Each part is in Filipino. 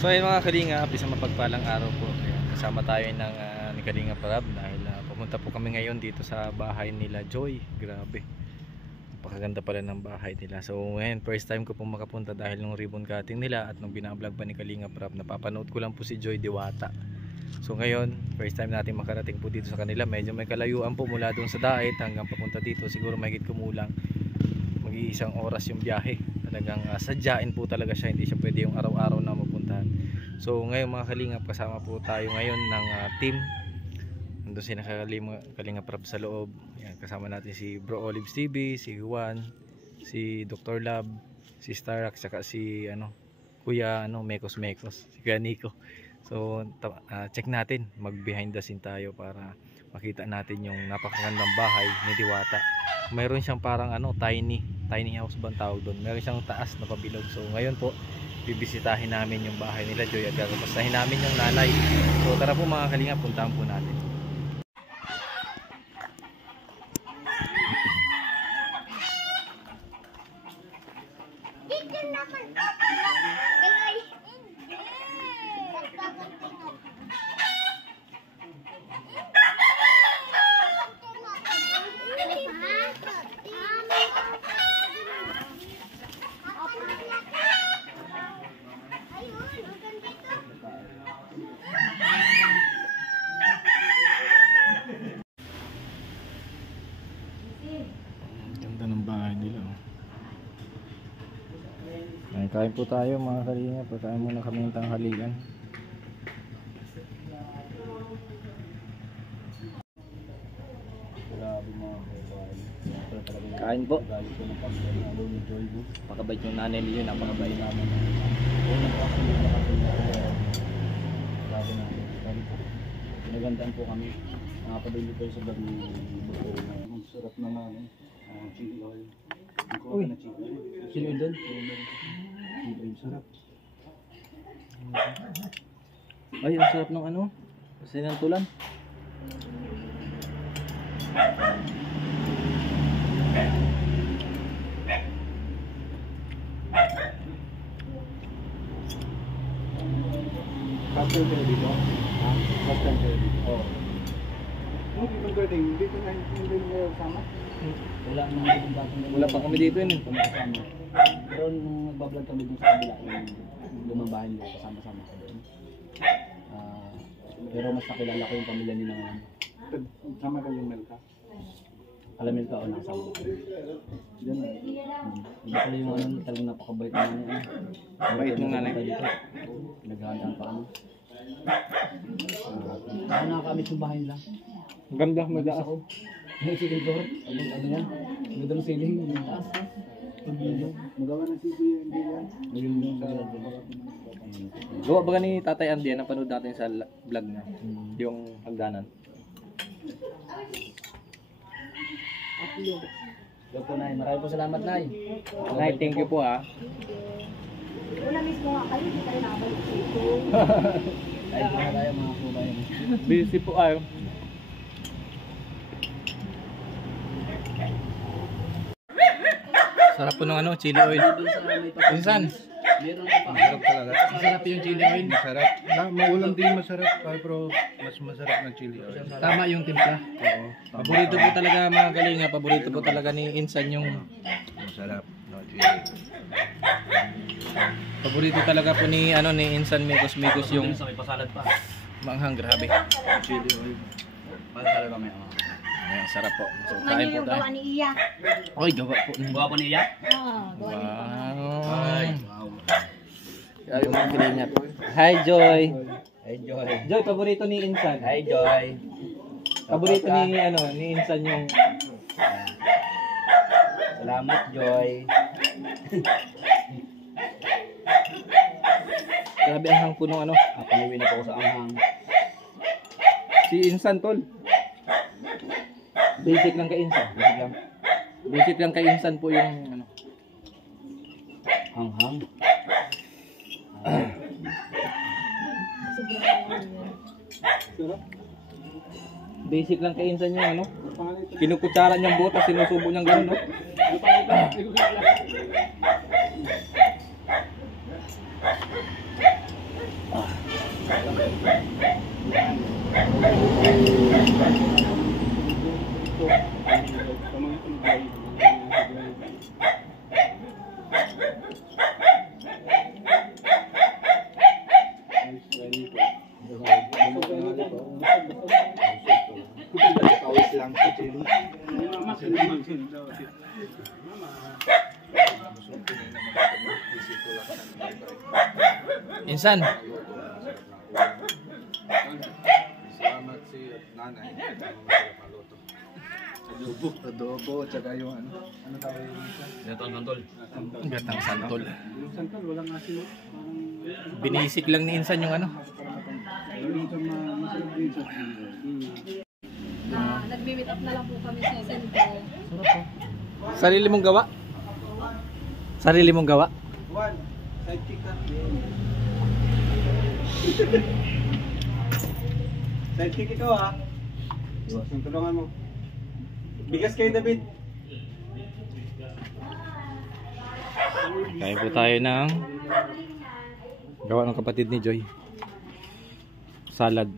So ayun mga Kalingap, isang mapagpalang araw po. Ayan, kasama tayo ng ni Kalingap Rab dahil pumunta po kami ngayon dito sa bahay nila Joy. Grabe, napakaganda pala ng bahay nila. So ngayon first time ko po makapunta dahil nung ribbon cutting nila at nung binablog pa ni Kalingap Rab, napapanood ko lang po si Joy Diwata. So ngayon first time natin makarating po dito sa kanila. Medyo may kalayuan po mula doon sa Dait hanggang papunta dito. Siguro mahigit kumulang mag-iisang oras yung biyahe. Talagang sadyain po talaga siya, hindi siya pwede yung araw-araw na mapuntahan. So ngayon mga Kalingap, kasama po tayo ngayon ng team. Nandun si Kalingap Rab sa loob. Yan, kasama natin si Bro Olives TV, si Juan, si Dr. Lab, si Starak, saka si Kuya Mekos, si Kuya Nico. So check natin, mag behind the scene tayo para makita natin yung napakagandang bahay ni Diwata. Mayroon siyang parang tiny house ba ang tawag doon. Meron siyang taas na pabilog. So ngayon po bibisitahin namin yung bahay nila Joy at gagamustahin namin yung nanay. So tara po mga Kalingap, puntahan po natin. Kain po tayo mga Kalingap, pagkain muna kami ng tanghalian. Kain po. Pakabait yung nanay niyo, napakabait naman. Pinagandaan po kami. Nakapabili po sa vlog ni Bukuro. Ang sarap na chili oil. Uy, chili oil doon? Sarap. Ay, ang sarap ng sinantulan. Pastel kayo dito? Ha? Pastel kayo dito? Oo. Hindi ko dito na hindi nyo sama? Wala pa kami dito yun. Pero nung nagbablog kami dun sa kabila, yung lumabahin nyo, kasama-sama ko doon. Pero mas nakilala ko yung pamilya nila ngayon. Sama ka yung Melka? Alam Melka o nakasama ko. Diyan na. Hindi pala yung talagang napakabait na nanay. Bait ng nanay? Pinaghandaan pa kami. Nakakamiss yung bahay nila. Ganda, mag-aas ako. Yung ceiling door, ano yan? Ganda ng ceiling, yung taas. Magawa ng ceiling, hindi yan. Gawa ba ni Tatay Andy, napanood natin sa vlog niya, yung hagdanan. Yo po Nay, maraming po salamat Nay. Nay, thank you po ha. Una mismo nga kayo, hindi tayo nakabalik dito. Ay, po na tayo mga kubayan. Busy po kayo. Sarap po ng chili oil. Minsan. Masarap talaga. Masarap yung chili oil. Masarap. Maulam din masarap. Pero mas masarap ng chili oil. Tama yung timpla. Oo. Paborito po talaga mga Kalingap. Paborito po talaga ni Insan yung masarap. No chili. Paborito talaga po ni Insan Mekos yung pasalad pa. Manghang, grabe. Chili oil. Pasalad pa may ayan, sarap po. So, kain po tayo. Gawa ni Iya. Oy, gawa po. Gawa po ni Iya? Oo, gawa ni Iya. Ay, wow. Grabe mga Kalingap. Hi, Joy. Hi, Joy. Joy, paborito ni Insan. Hi, Joy. Paborito ni Insan yung... Salamat, Joy. Grabe ang hang puno panuwi na po sa anghang. Si Insan, tol. Basic lang kay Insan. Basic lang kay Insan po yung hanghang. Basic lang kay Insan yung kinukutsara niyang butas, sinusubo niyang gano'n, no? Insan. Salamat si nanay. Maluto. Adobo, tsaka yung ano tawag yung isa? Gatang santol. Gatang santol. Yung santol, walang asin. Binisik lang ni Insan yung ano. Nagmi-meet up na lang po kami sa sentro. Sarili mong gawa? Sarili mong gawa? One, sidekick ka. Sidekick ikaw ha. Yung tulungan mo. Bigas kayo, David. Kain po tayo ng gawa ng kapatid ni Joy. Salad.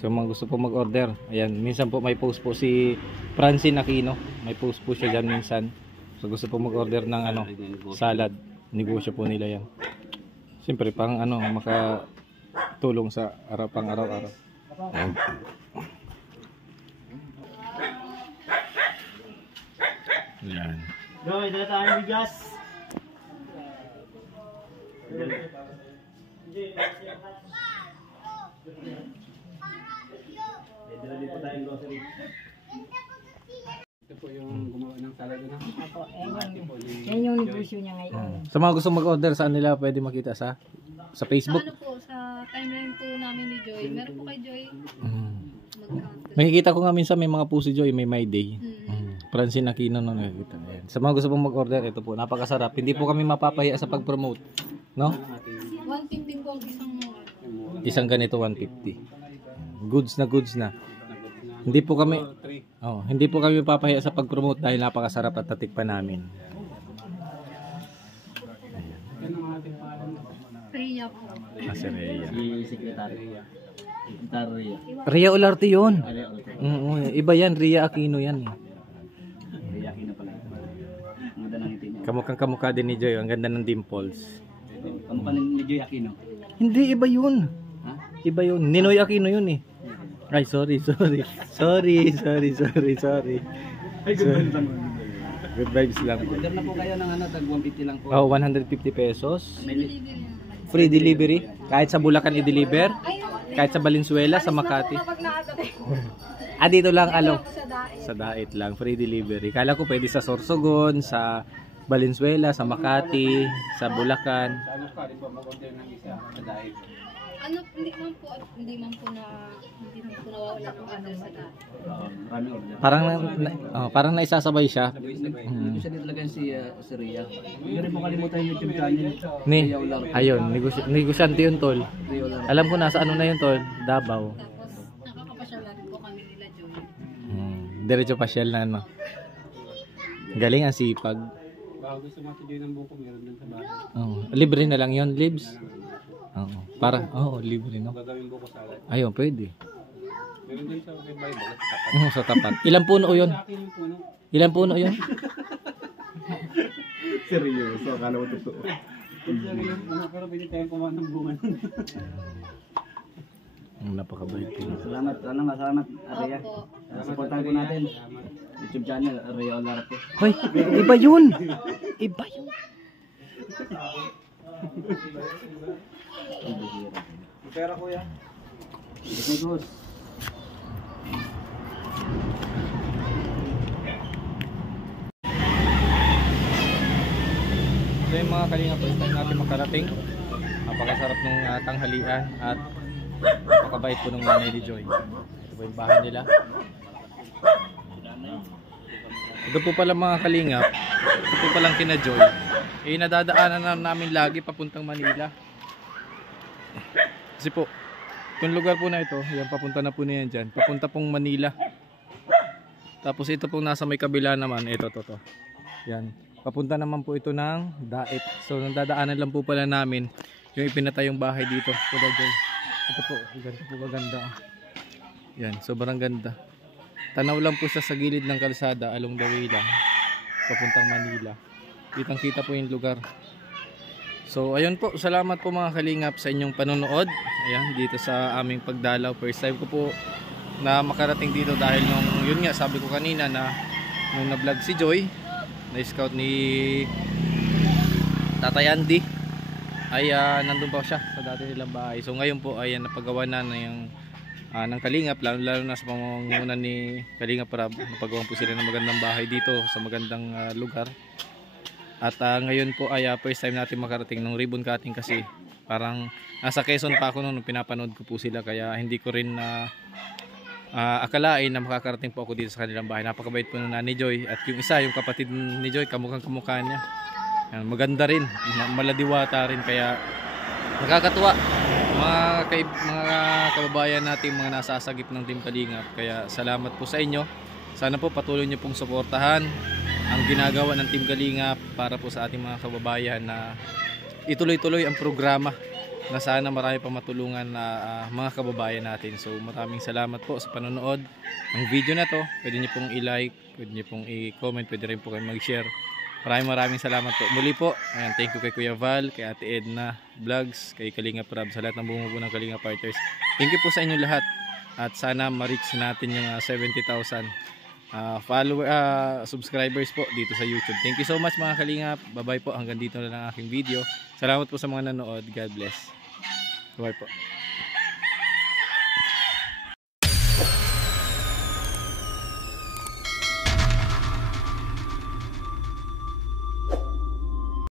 So mga gusto po mag-order, ayan, minsan po may post po si Francine Aquino. May post po siya dyan minsan. So gusto po mag-order ng ano, salad. Negosyo po nila yan. Siyempre pang ano, makatulong sa pang araw-araw. Yan. Joy, dala tayong bigas. Dala din po tayong grocery. Ito po yung gumawa ng salad na. Ako, yan yung negosyo niya ngayon. Sa mga gusto mag-order, saan nila pwede makita sa Facebook? Ano po, sa timeline po namin ni Joy. Meron po kay Joy. Mag-count. Nakikita ko nga minsan may mga po si Joy, may My Day. Francine Aquino no nakikita. Ayan. Sa mga gusto pong mag-order, ito po, napakasarap. Hindi po kami mapapahiya sa pag-promote, no? 115 po ang Isang ganito 150. Goods na. Hindi po kami hindi po kami mapapahiya sa pag-promote dahil napakasarap at tatikpan namin. Yan ang ating pangalan. Rhea po. Si Rhea. Si Secretary. Secretary. Rhea Olarte 'yon. Iba yan, Rhea Aquino yan. Yaki na pala. Ang ganda ng ngiti niya. Kamukha din ni Joy, ang ganda ng dimples. Kamukha ni Joy Aquino. Hindi, iba yun. Ha? Iba yun. Ninoy Aquino yun eh. Ay, sorry. Sorry. Ay, good Good vibes lang po. Order na po kayo ng tag 150 lang po. Oh, 150 pesos. May Free delivery. Kahit sa Bulacan i-deliver. Kahit sa Valenzuela, sa Makati. Dito lang, sa Dait lang. Free delivery. Kala ko pwede sa Sorsogon, sa Valenzuela, sa Makati, sa Bulacan. Sa ano ka, di ba mag-order ng isa sa diet? Hindi man po nawawala kung ano sa dati. Marami order. Parang naisasabay siya. Hindi ko siya nilagyan si Rhea. Hindi rin mo kalimutan yung YouTube channel. Ayun, negosyante yun, tol. Rhea Olarte. Alam ko nasa ano na yun, tol. Davao. Tapos nakakapasyal na rin po kami nila Joy. Diretso pasyal na, no. Galing ang sipag. Baka gusto matuloy ng buko, meron dun sa bahay. Libre na lang yun, Libs. Libre, no. Gagawin buko salad. Ayun, pwede. Meron dun sa Bible. Sa tapat. Ilang puno yun? Sa akin yung puno. Ilang puno yun? Seryoso, akala mo totoo. Pero pwede tayong kumain ng bunga nun. Napakabait ko. Salamat, Rhea. Opo. Supportan ko natin. YouTube channel, Rhea Olarte. Hoy, iba yun! Iba yun! Pera kuya. Sigos. So yung mga kalinga, first time natin makarating. Napakasarap ng tanghalian at napakabait po ng nanay ni Joy. Ito po yung bahay nila. Ito po pala mga kalingap, ito po palang kina Joy. Nadadaanan na namin lagi papuntang Manila. Kasi po, itong lugar po na ito, yan, papunta na po niyan dyan. Papunta pong Manila. Tapos ito pong nasa may kabila naman, ito. Yan. Papunta naman po ito ng Dait. So, nadadaanan lang po pala namin yung ipinatayong bahay dito. Kuya Joy. Ito po, ganito po kaganda. Yan, sobrang ganda. Tanaw lang po siya sa gilid ng kalsada along the way lang papuntang Manila. Kitang-kita po yung lugar. So ayun po, salamat po mga kalingap sa inyong panonood. Ayan, dito sa aming pagdalaw. First time ko po na makarating dito dahil nung yun nga sabi ko kanina na nung na-vlog si Joy, na-scout ni Tatay Andy, ay nandun pa siya sa dati nilang bahay. So ngayon po ay napagawa na yung ng Kalingap, lalo na sa pamumunan ni Kalingap Rab. Napagawa po sila ng magandang bahay dito sa magandang lugar. At ngayon po ay first time natin makarating ng ribbon cutting kasi parang nasa Quezon pa ako nung pinapanood ko po sila, kaya hindi ko rin akalain na makakarating po ako dito sa kanilang bahay. Napakabait po ng ni Joy, at yung isa, yung kapatid ni Joy, kamukhang kamukha niya. Yan, maganda rin, maladiwata rin, kaya nakakatuwa mga kababayan natin, mga nasasagip ng Team Kalingap. Kaya salamat po sa inyo. Sana po patuloy niyo pong suportahan ang ginagawa ng Team Kalingap para po sa ating mga kababayan na ituloy-tuloy ang programa na sana marami pa matulungan na mga kababayan natin. So maraming salamat po sa panonood ng video na to. Pwede niyo pong i-like, pwede niyo pong i-comment, pwede rin po kayo mag-share. Maraming salamat po. Muli po, ayan, thank you kay Kuya Val, kay Ate Edna Vlogs, kay Kalingap Rab, sa lahat ng bumubuo ng Kalingap Fighters. Thank you po sa inyo lahat. At sana ma-reach natin yung 70,000 subscribers po dito sa YouTube. Thank you so much mga Kalingap. Bye bye po. Hanggang dito na lang aking video. Salamat po sa mga nanood. God bless. Bye po.